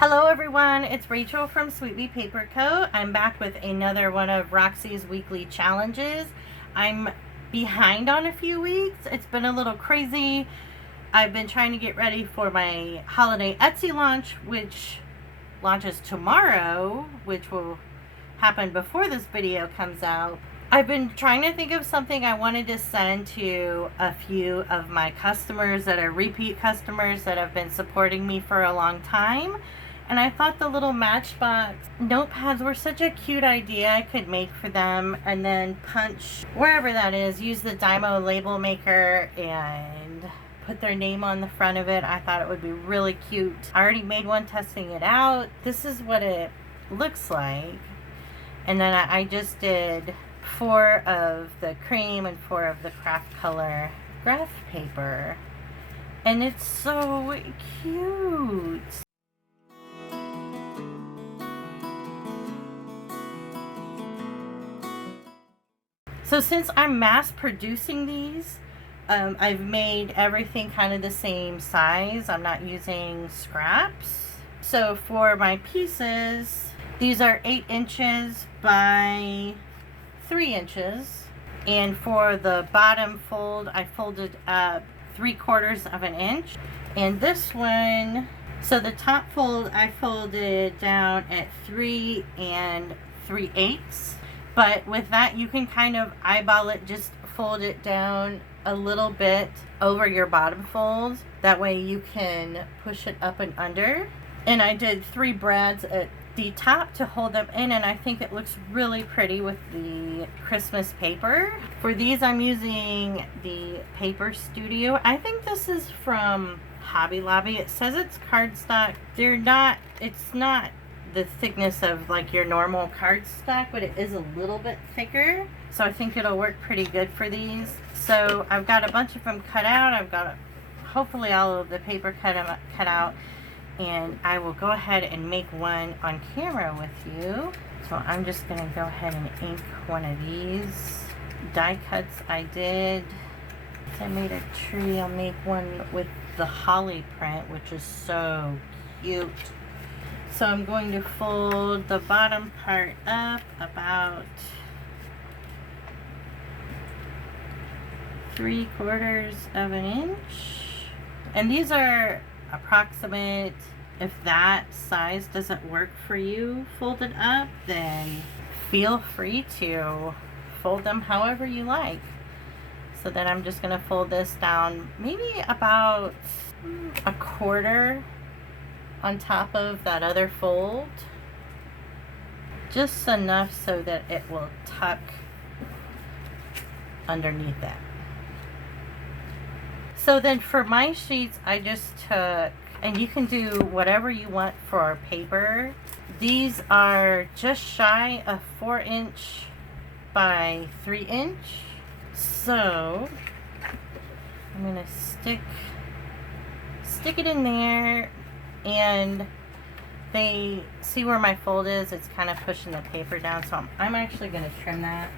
Hello everyone, it's Rachel from sweetbeepaperco. I'm back with another one of Roxy's weekly challenges. I'm behind on a few weeks. It's been a little crazy. I've been trying to get ready for my holiday Etsy launch, which launches tomorrow, which will happen before this video comes out. I've been trying to think of something I wanted to send to a few of my customers that are repeat customers that have been supporting me for a long time. And I thought the little Matchbox notepads were such a cute idea I could make for them, and then punch wherever that is, use the Dymo label maker and put their name on the front of it. I thought it would be really cute. I already made one testing it out. This is what it looks like. And then I just did 4 of the cream and 4 of the craft color graph paper. And it's so cute. So since I'm mass producing these, I've made everything kind of the same size. I'm not using scraps. So for my pieces, these are 8 inches by 3 inches. And for the bottom fold, I folded up 3/4 of an inch. And this one, so the top fold, I folded down at 3 3/8. But with that, you can kind of eyeball it, just fold it down a little bit over your bottom fold. That way you can push it up and under. And I did 3 brads at the top to hold them in, and I think it looks really pretty with the Christmas paper. For these, I'm using the Paper Studio. I think this is from Hobby Lobby. It says it's cardstock. It's not the thickness of like your normal cardstock, but it is a little bit thicker, so I think it'll work pretty good for these. So I've got a bunch of them cut out. I've got hopefully all of the paper cut out, and I will go ahead and make one on camera with you. So I'm just gonna go ahead and ink one of these die cuts I did. I made a tree. I'll make one with the holly print, which is so cute. So I'm going to fold the bottom part up about 3/4 of an inch. And these are approximate. If that size doesn't work for you folded up, then feel free to fold them however you like. So then I'm just going to fold this down maybe about 1/4 on top of that other fold, just enough so that it will tuck underneath that. So then for my sheets, I just took, and you can do whatever you want for paper. These are just shy of 4 inch by 3 inch. So I'm gonna stick it in there. And they see where my fold is, it's kind of pushing the paper down, so I'm actually going to trim that.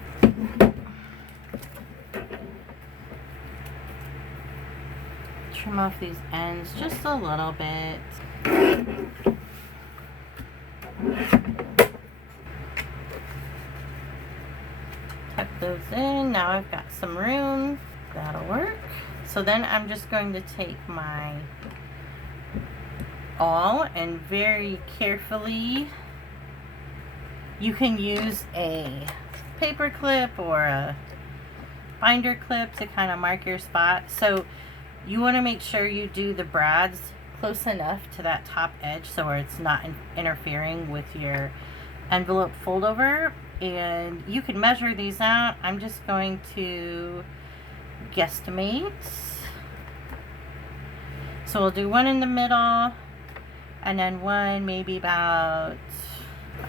Trim off these ends just a little bit. Tuck those in. Now I've got some room. That'll work. So then I'm just going to take my awl and very carefully, you can use a paper clip or a binder clip to kind of mark your spot. So you want to make sure you do the brads close enough to that top edge so where it's not interfering with your envelope fold over. And you can measure these out. I'm just going to guesstimate. So we'll do one in the middle, and then one maybe about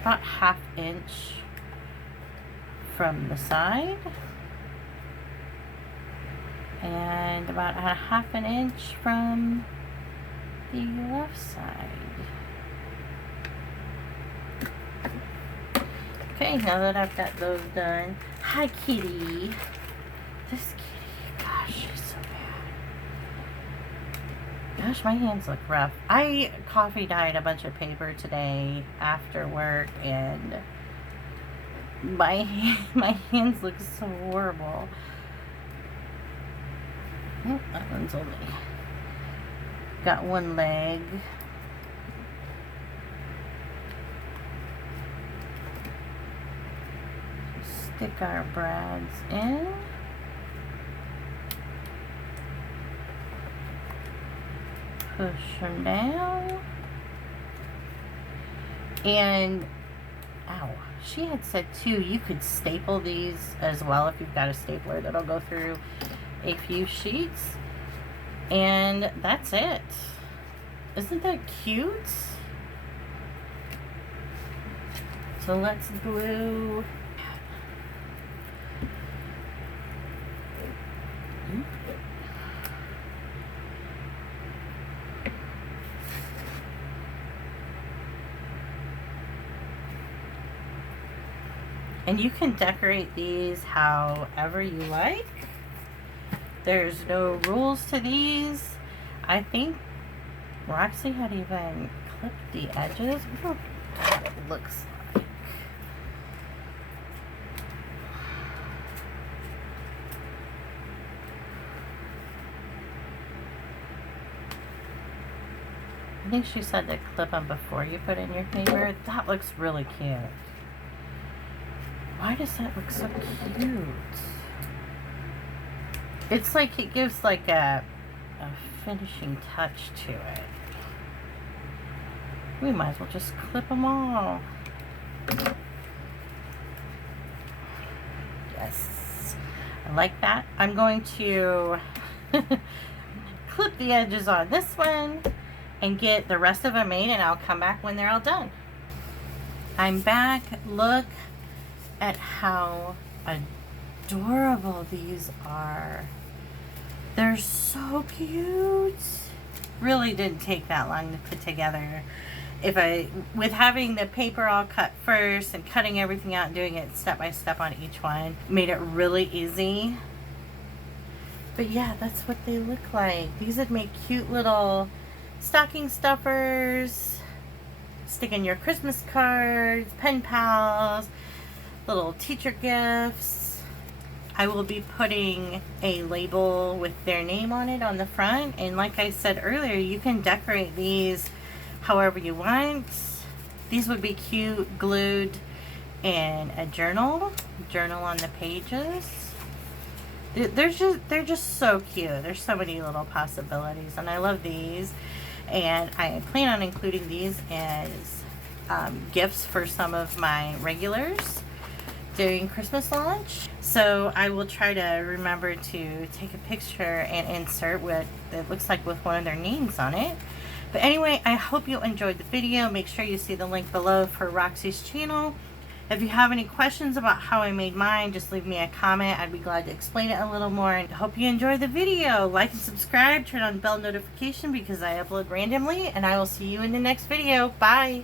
1/2 inch from the side, and about 1/2 an inch from the left side. Okay, now that I've got those done. Hi, kitty. This kitty, gosh, she's so bad. Gosh, my hands look rough. I coffee dyed a bunch of paper today after work, and my hands look so horrible. Oh, that one's only got one leg. Stick our brads in. Push them down. And, ow, she had said too, you could staple these as well if you've got a stapler that'll go through a few sheets. And that's it. Isn't that cute? So let's glue. And you can decorate these however you like. There's no rules to these. I think Roxy had even clipped the edges. Look what it looks like. I think she said to clip them before you put in your paper. That looks really cute. Why does that look so cute? It's like it gives like a finishing touch to it. We might as well just clip them all. Yes, I like that. I'm going to clip the edges on this one and get the rest of them made, and I'll come back when they're all done. I'm back. Look at how adorable these are. They're so cute. Really didn't take that long to put together. With having the paper all cut first and cutting everything out and doing it step by step on each one, made it really easy. But yeah, that's what they look like. These would make cute little stocking stuffers, stick in your Christmas cards, pen pals, little teacher gifts. I will be putting a label with their name on it on the front, and like I said earlier, you can decorate these however you want. These would be cute glued in a journal on the pages. They're just so cute. There's so many little possibilities, and I love these, and I plan on including these as gifts for some of my regulars during Christmas launch. So I will try to remember to take a picture and insert what it looks like with one of their names on it. But anyway, I hope you enjoyed the video. Make sure you see the link below for Roxy's channel. If you have any questions about how I made mine, just leave me a comment. I'd be glad to explain it a little more. And hope you enjoy the video. Like and subscribe, turn on bell notification because I upload randomly, and I will see you in the next video. Bye!